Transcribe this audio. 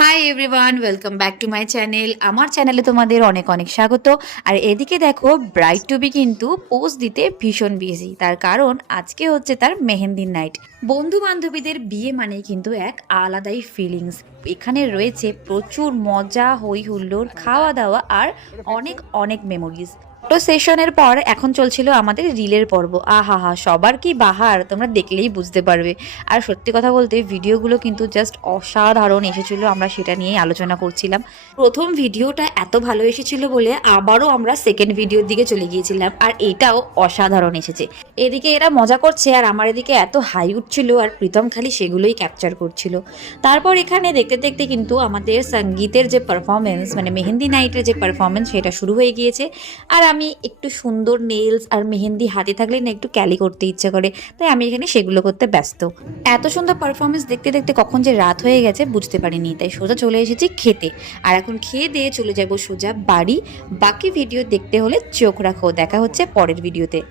Hi everyone, welcome back to my channel. আমার চ্যানেলে তোমাদের অনেক অনেক স্বাগত। আর এদিকে দেখো, ব্রাইড টু বি কিন্তু পোজ দিতে ভীষণ বিজি। তার কারণ আজকে হচ্ছে তার মেহেন্দির নাইট। বন্ধু বান্ধবীদের বিয়ে মানেই কিন্তু এক আলাদাই ফিলিংস। এখানে রয়েছে প্রচুর মজা, হই হুল্লোড়, খাওয়া দাওয়া আর অনেক অনেক মেমোরিজ। ফটো সেশনের পর এখন চলছিল আমাদের রিলের পর্ব। আহা হা, সবার কি বাহার, তোমরা দেখলেই বুঝতে পারবে। আর সত্যি কথা বলতে ভিডিওগুলো কিন্তু জাস্ট অসাধারণ এসেছিল, আমরা সেটা নিয়েই আলোচনা করছিলাম। প্রথম ভিডিওটা এত ভালো এসেছিল বলে আবারও আমরা সেকেন্ড ভিডিওর দিকে চলে গিয়েছিলাম, আর এটাও অসাধারণ এসেছে। এদিকে এরা মজা করছে আর আমার এদিকে এত হাই উঠছিল, আর প্রীতম খালি সেগুলোই ক্যাপচার করছিল। তারপর এখানে দেখতে দেখতে কিন্তু আমাদের সঙ্গীতের যে পারফরমেন্স, মানে মেহেন্দি নাইটের যে পারফরমেন্স, সেটা শুরু হয়ে গিয়েছে। আর আমি একটু সুন্দর নেলস আর মেহেন্দি হাতে থাকলে না একটু ক্যালি করতে ইচ্ছে করে, তাই আমি এখানে সেগুলো করতে ব্যস্ত। এত সুন্দর পারফরমেন্স দেখতে দেখতে কখন যে রাত হয়ে গেছে বুঝতে পারিনি, তাই সোজা চলে এসেছি খেতে। আর এখন খেয়ে দিয়ে চলে যাব সোজা বাড়ি। বাকি ভিডিও দেখতে হলে চোখ রাখো, দেখা হচ্ছে পরের ভিডিওতে।